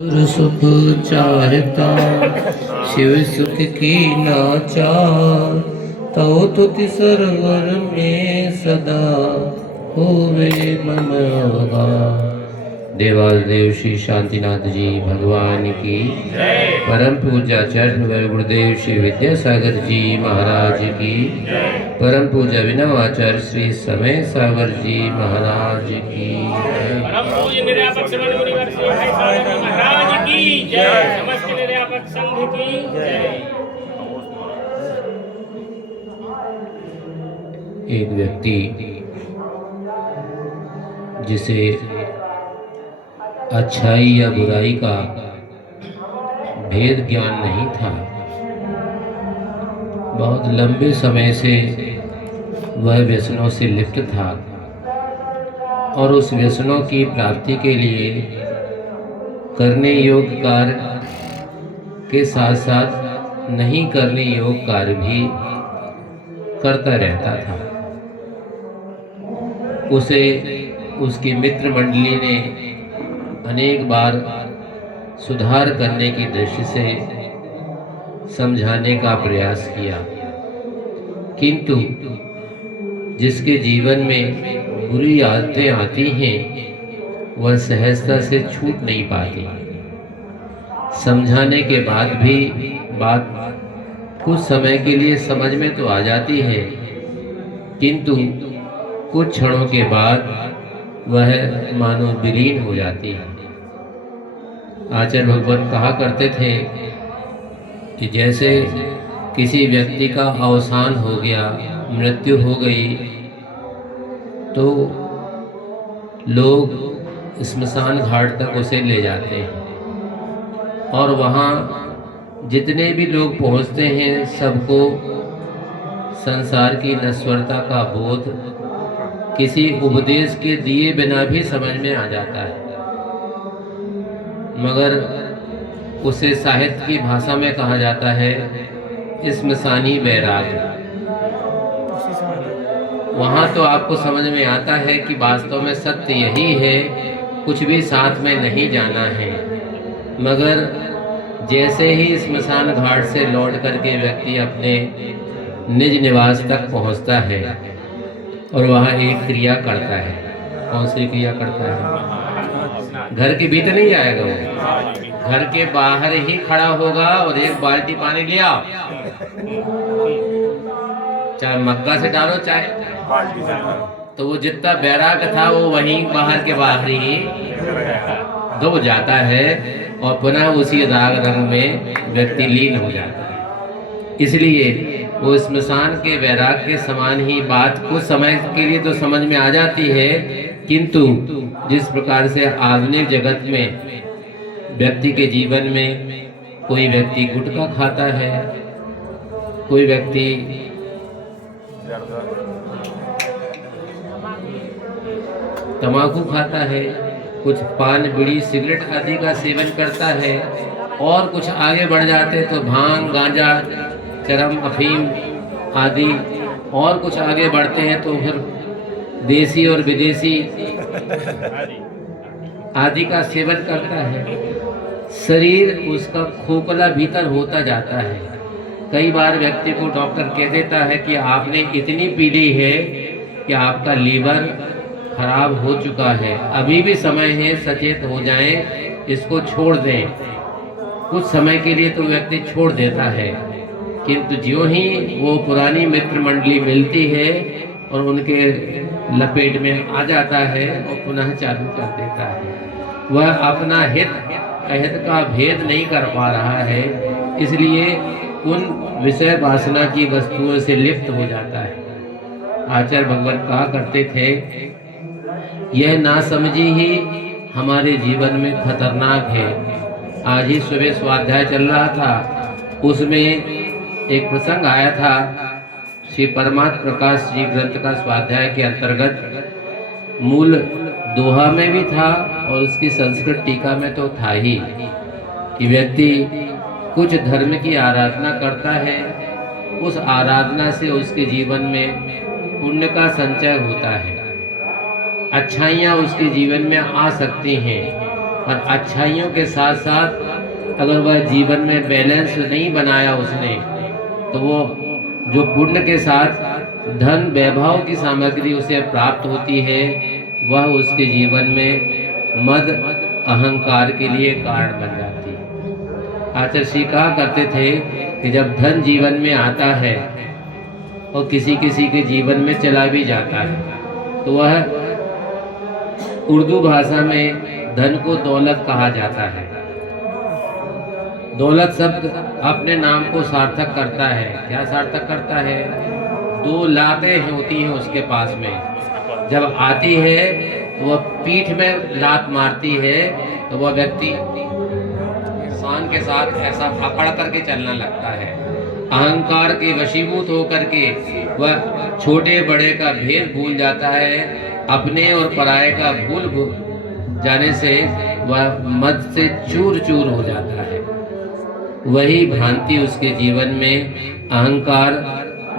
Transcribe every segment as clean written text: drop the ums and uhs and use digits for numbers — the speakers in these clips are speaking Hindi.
गुरु सुख चाहता शिव सुख की नाचा तो तुति सरवर में सदा होवे मम आभार। देवादेव श्री शांतिनाथ जी भगवान की परम पूजा चरण व गुरुदेव श्री विद्यासागर जी महाराज की परम पूजा विनवाचार्य श्री समय सागर जी महाराज की परम पूज्य निर्यापक श्रवण मुनिवर श्री भाई सागर जी महाराज की जय। समस्त निर्यापक संघ की जय। एक व्यक्ति जिसे अच्छाई या बुराई का भेद ज्ञान नहीं था, बहुत लंबे समय से वह व्यसनों से लिप्त था और उस व्यसनों की प्राप्ति के लिए करने योग्य कार्य के साथ साथ नहीं करने योग्य कार्य भी करता रहता था। उसे उसकी मित्र मंडली ने अनेक बार सुधार करने की दृष्टि से समझाने का प्रयास किया, किंतु जिसके जीवन में बुरी आदतें आती हैं वह सहजता से छूट नहीं पाती। समझाने के बाद भी बात कुछ समय के लिए समझ में तो आ जाती है, किंतु कुछ क्षणों के बाद वह मानो विलीन हो जाती है। आचार्य भगवान कहा करते थे कि जैसे किसी व्यक्ति का अवसान हो गया, मृत्यु हो गई, तो लोग स्मशान घाट तक उसे ले जाते हैं और वहाँ जितने भी लोग पहुँचते हैं सबको संसार की नश्वरता का बोध किसी उपदेश के दिए बिना भी समझ में आ जाता है, मगर उसे साहित्य की भाषा में कहा जाता है स्मशानी वैराग्य। वहाँ तो आपको समझ में आता है कि वास्तव में सत्य यही है, कुछ भी साथ में नहीं जाना है, मगर जैसे ही स्मशान घाट से लौट करके व्यक्ति अपने निज निवास तक पहुँचता है और वहाँ एक क्रिया करता है। कौन सी क्रिया करता है? घर के भीतर नहीं जाएगा, वो घर के बाहर ही खड़ा होगा और एक बाल्टी पानी ले आओ, चाहे मग्गा से डालो चाहे, तो वो जितना बैराग था वो वहीं बाहर के बाहर ही डूब जाता है और पुनः उसी राग रंग में व्यक्ति लीन हो जाता है। इसलिए वो स्मशान के वैराग के समान ही बात कुछ समय के लिए तो समझ में आ जाती है, किंतु जिस प्रकार से आधुनिक जगत में व्यक्ति के जीवन में कोई व्यक्ति गुटखा खाता है, कोई व्यक्ति तंबाकू खाता है, कुछ पान बीड़ी सिगरेट आदि का सेवन करता है, और कुछ आगे बढ़ जाते तो भांग गांजा चरम अफीम आदि, और कुछ आगे बढ़ते हैं तो फिर देसी और विदेशी आदि का सेवन करता है। शरीर उसका खोखला भीतर होता जाता है। कई बार व्यक्ति को डॉक्टर कह देता है कि आपने इतनी पी ली है कि आपका लीवर खराब हो चुका है, अभी भी समय है, सचेत हो जाएं, इसको छोड़ दें। कुछ समय के लिए तो व्यक्ति छोड़ देता है, किंतु ज्यों ही वो पुरानी मित्र मंडली मिलती है और उनके लपेट में आ जाता है और पुनः चालू कर देता है। वह अपना हित अहित का भेद नहीं कर पा रहा है, इसलिए उन विषय वासना की वस्तुओं से लिप्त हो जाता है। आचार्य भगवान कहा करते थे, यह नासमझी ही हमारे जीवन में खतरनाक है। आज ही सुबह स्वाध्याय चल रहा था, उसमें एक प्रसंग आया था, श्री परमात्म प्रकाश जी ग्रंथ का स्वाध्याय के अंतर्गत मूल दोहा में भी था और उसकी संस्कृत टीका में तो था ही कि व्यक्ति कुछ धर्म की आराधना करता है, उस आराधना से उसके जीवन में पुण्य का संचय होता है, अच्छाइयाँ उसके जीवन में आ सकती हैं, और अच्छाइयों के साथ साथ अगर वह जीवन में बैलेंस नहीं बनाया उसने, तो वो जो पुण्य के साथ धन वैभव की सामग्री उसे प्राप्त होती है, वह उसके जीवन में मद अहंकार के लिए कारण बन जाती है। आचार्य श्री कहा करते थे कि जब धन जीवन में आता है और किसी किसी के जीवन में चला भी जाता है, तो वह उर्दू भाषा में धन को दौलत कहा जाता है। दौलत शब्द अपने नाम को सार्थक करता है। क्या सार्थक करता है? दो लातें होती हैं उसके पास में, जब आती है तो वह पीठ में लात मारती है, तो वह व्यक्ति शान के साथ ऐसा पकड़ करके चलने लगता है। अहंकार के वशीभूत होकर के वह छोटे बड़े का भेद भूल जाता है। अपने और पराये का भूल जाने से वह मद से चूर चूर हो जाता है। वही भ्रांति उसके जीवन में अहंकार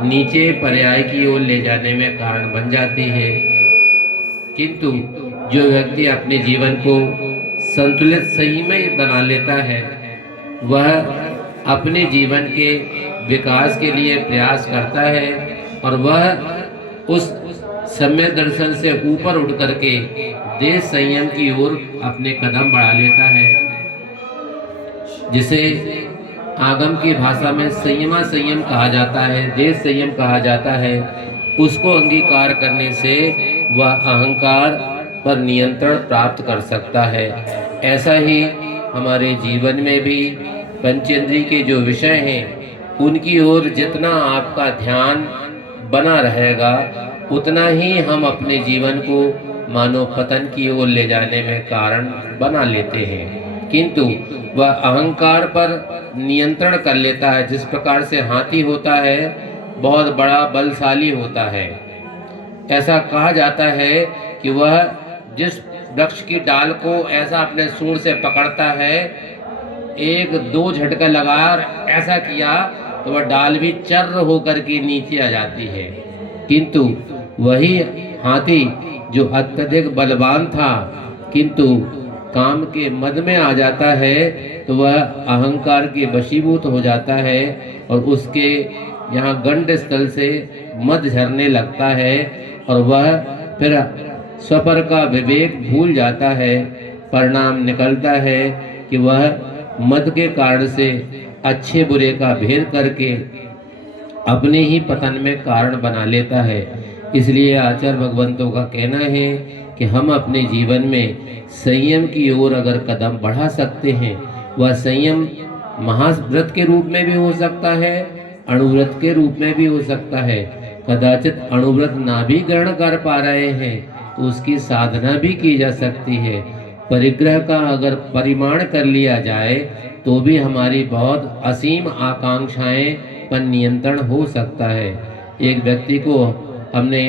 नीचे पर्याय की ओर ले जाने में कारण बन जाती है। किंतु जो व्यक्ति अपने जीवन को संतुलित सही में बना लेता है, वह अपने जीवन के विकास के लिए प्रयास करता है और वह उस सम्यक दर्शन से ऊपर उठ करके देश संयम की ओर अपने कदम बढ़ा लेता है, जिसे आगम की भाषा में संयम कहा जाता है, देश संयम कहा जाता है। उसको अंगीकार करने से वह अहंकार पर नियंत्रण प्राप्त कर सकता है। ऐसा ही हमारे जीवन में भी पंचेंद्रिय के जो विषय हैं, उनकी ओर जितना आपका ध्यान बना रहेगा, उतना ही हम अपने जीवन को मानव पतन की ओर ले जाने में कारण बना लेते हैं। किंतु वह अहंकार पर नियंत्रण कर लेता है। जिस प्रकार से हाथी होता है, बहुत बड़ा बलशाली होता है। ऐसा कहा जाता है कि वह जिस वृक्ष की डाल को ऐसा अपने सूंड से पकड़ता है, एक दो झटका लगा और ऐसा किया तो वह डाल भी चर्र होकर के नीचे आ जाती है। किंतु वही हाथी जो अत्यधिक बलवान था, किंतु काम के मद में आ जाता है, तो वह अहंकार के वशीभूत हो जाता है और उसके यहाँ गंड स्थल से मद झरने लगता है और वह फिर स्वपर का विवेक भूल जाता है। परिणाम निकलता है कि वह मद के कारण से अच्छे बुरे का भेद करके अपने ही पतन में कारण बना लेता है। इसलिए आचार्य भगवंतों का कहना है कि हम अपने जीवन में संयम की ओर अगर कदम बढ़ा सकते हैं, वह संयम महाव्रत के रूप में भी हो सकता है, अणुव्रत के रूप में भी हो सकता है। कदाचित अणुव्रत ना भी ग्रहण कर पा रहे हैं तो उसकी साधना भी की जा सकती है। परिग्रह का अगर परिमाण कर लिया जाए तो भी हमारी बहुत असीम आकांक्षाएं पर नियंत्रण हो सकता है। एक व्यक्ति को हमने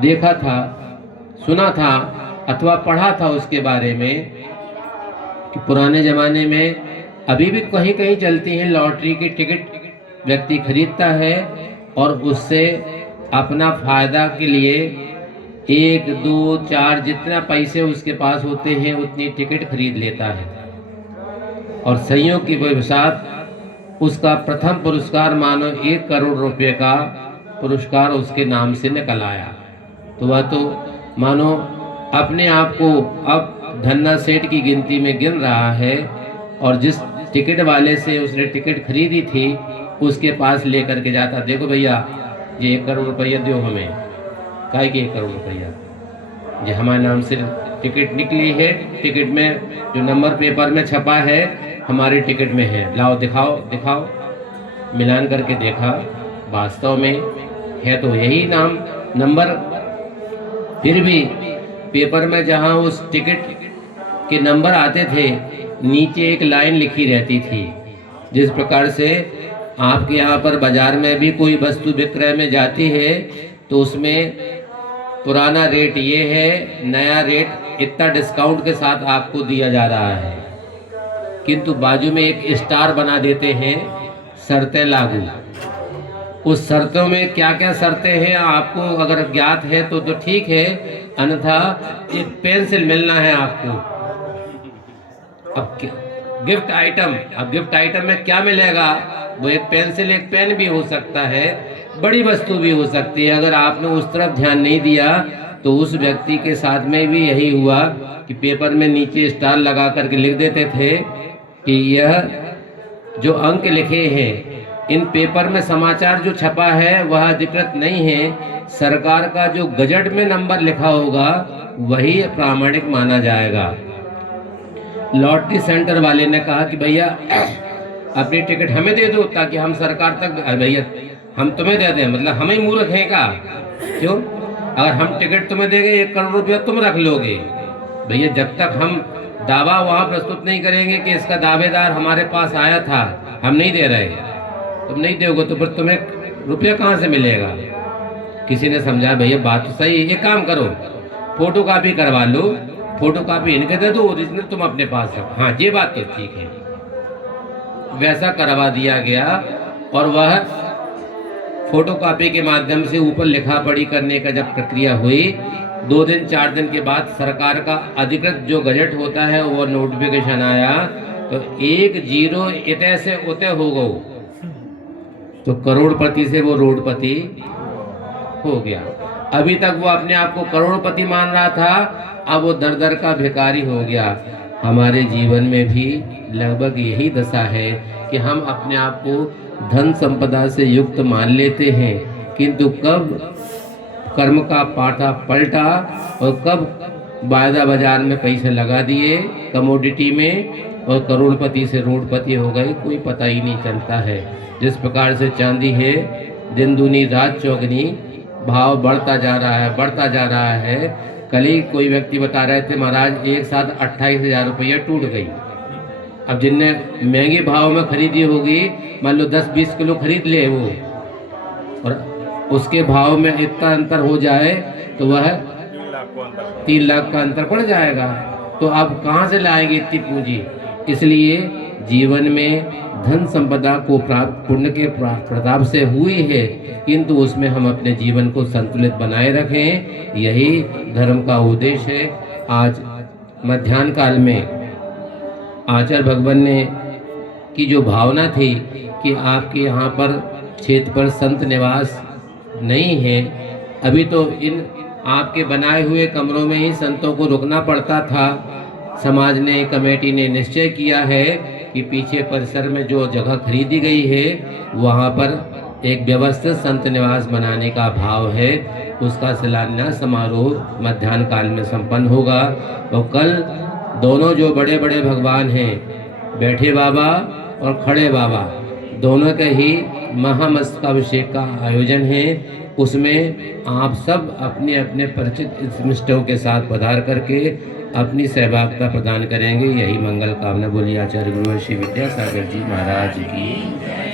देखा था, सुना था अथवा पढ़ा था उसके बारे में कि पुराने ज़माने में अभी भी कहीं कहीं चलती हैं, लॉटरी की टिकट व्यक्ति खरीदता है और उससे अपना फायदा के लिए 1, 2, 4 जितना पैसे उसके पास होते हैं उतनी टिकट खरीद लेता है और संयोग के साथ उसका प्रथम पुरस्कार मानो 1 करोड़ रुपए का पुरस्कार उसके नाम से निकल आया। तो वह तो मानो अपने आप को अब धन्ना सेठ की गिनती में गिन रहा है और जिस टिकट वाले से उसने टिकट खरीदी थी उसके पास लेकर के जाता, देखो भैया ये 1 करोड़ रुपया दो हमें। काहे कि 1 करोड़ रुपया ये हमारे नाम से टिकट निकली है, टिकट में जो नंबर पेपर में छपा है हमारी टिकट में है, लाओ दिखाओ दिखाओ। मिलान करके देखा, वास्तव में है तो यही नाम नंबर, फिर भी पेपर में जहां उस टिकट के नंबर आते थे नीचे एक लाइन लिखी रहती थी। जिस प्रकार से आपके यहाँ पर बाजार में भी कोई वस्तु विक्रय में जाती है तो उसमें पुराना रेट ये है, नया रेट इतना डिस्काउंट के साथ आपको दिया जा रहा है, किंतु बाजू में एक स्टार बना देते हैं, शर्तें लागू। उस शर्तों में क्या क्या शर्तें हैं आपको अगर ज्ञात है तो ठीक है, अन्यथा एक पेंसिल मिलना है आपको। अब गिफ्ट आइटम, अब गिफ्ट आइटम में क्या मिलेगा? वो एक पेंसिल, एक पेन भी हो सकता है, बड़ी वस्तु भी हो सकती है। अगर आपने उस तरफ ध्यान नहीं दिया तो उस व्यक्ति के साथ में भी यही हुआ कि पेपर में नीचे स्टार लगा करके लिख देते थे कि यह जो अंक लिखे हैं, इन पेपर में समाचार जो छपा है वह अधिकृत नहीं है, सरकार का जो गजट में नंबर लिखा होगा वही प्रामाणिक माना जाएगा। लॉटरी सेंटर वाले ने कहा कि भैया अपनी टिकट हमें दे दो ताकि हम सरकार तक, भैया हम तुम्हें दे दें मतलब हम ही मूर्ख हैं का? क्यों? अगर हम टिकट तुम्हें देंगे 1 करोड़ रुपया तुम रख लोगे। भैया जब तक हम दावा वहाँ प्रस्तुत नहीं करेंगे कि इसका दावेदार हमारे पास आया था, हम नहीं दे रहे, तुम नहीं दोगे तो फिर तुम्हें रुपया कहाँ से मिलेगा? किसी ने समझा भैया बात तो सही है, एक काम करो फोटो कॉपी करवा लो, फोटो कॉपी इनके दे दो, ओरिजिनल तुम अपने पास रखो। हाँ ये बात तो ठीक है। वैसा करवा दिया गया और वह फोटो कॉपी के माध्यम से ऊपर लिखा पढ़ी करने का जब प्रक्रिया हुई, 2 दिन 4 दिन के बाद सरकार का अधिकृत जो गजट होता है वो नोटिफिकेशन आया, तो 1 0 इतने से उतने हो गए, तो करोड़पति से वो रोडपति हो गया। अभी तक वो अपने आप को करोड़पति मान रहा था, अब वो दर दर का भिखारी हो गया। हमारे जीवन में भी लगभग यही दशा है कि हम अपने आप को धन संपदा से युक्त मान लेते हैं, किंतु कब कर्म का पाटा पलटा और कब वायदा बाजार में पैसे लगा दिए कमोडिटी में और करोड़पति से रोडपति हो गए, कोई पता ही नहीं चलता है। जिस प्रकार से चांदी है दिन दूनी रात चौगनी, भाव बढ़ता जा रहा है, बढ़ता जा रहा है। कल ही कोई व्यक्ति बता रहे थे महाराज एक साथ 28,000 रुपया टूट गई। अब जिनने महंगे भाव में खरीदी होगी, मान लो 10-20 किलो खरीद ले वो, और उसके भाव में इतना अंतर हो जाए तो वह 3 लाख का अंतर पड़ जाएगा। तो आप कहाँ से लाएंगे इतनी पूंजी? इसलिए जीवन में धन संपदा को प्राप्त पुण्य के प्रताप से हुई है, किंतु उसमें हम अपने जीवन को संतुलित बनाए रखें, यही धर्म का उद्देश्य है। आज मध्याह्न काल में आचार्य भगवान ने की जो भावना थी कि आपके यहाँ पर क्षेत्र पर संत निवास नहीं है, अभी तो इन आपके बनाए हुए कमरों में ही संतों को रुकना पड़ता था। समाज ने, कमेटी ने निश्चय किया है कि पीछे परिसर में जो जगह खरीदी गई है वहाँ पर एक व्यवस्थित संत निवास बनाने का भाव है। उसका शिलान्यास समारोह मध्याह्न काल में संपन्न होगा। और कल दोनों जो बड़े बड़े भगवान हैं, बैठे बाबा और खड़े बाबा, दोनों के ही महामस्तकाभिषेक का आयोजन है। उसमें आप सब अपने अपने परिचित मिष्टों के साथ पधार करके अपनी सहभागिता प्रदान करेंगे। यही मंगल कामना बोली आचार्य गुरु श्री विद्यासागर जी महाराज की।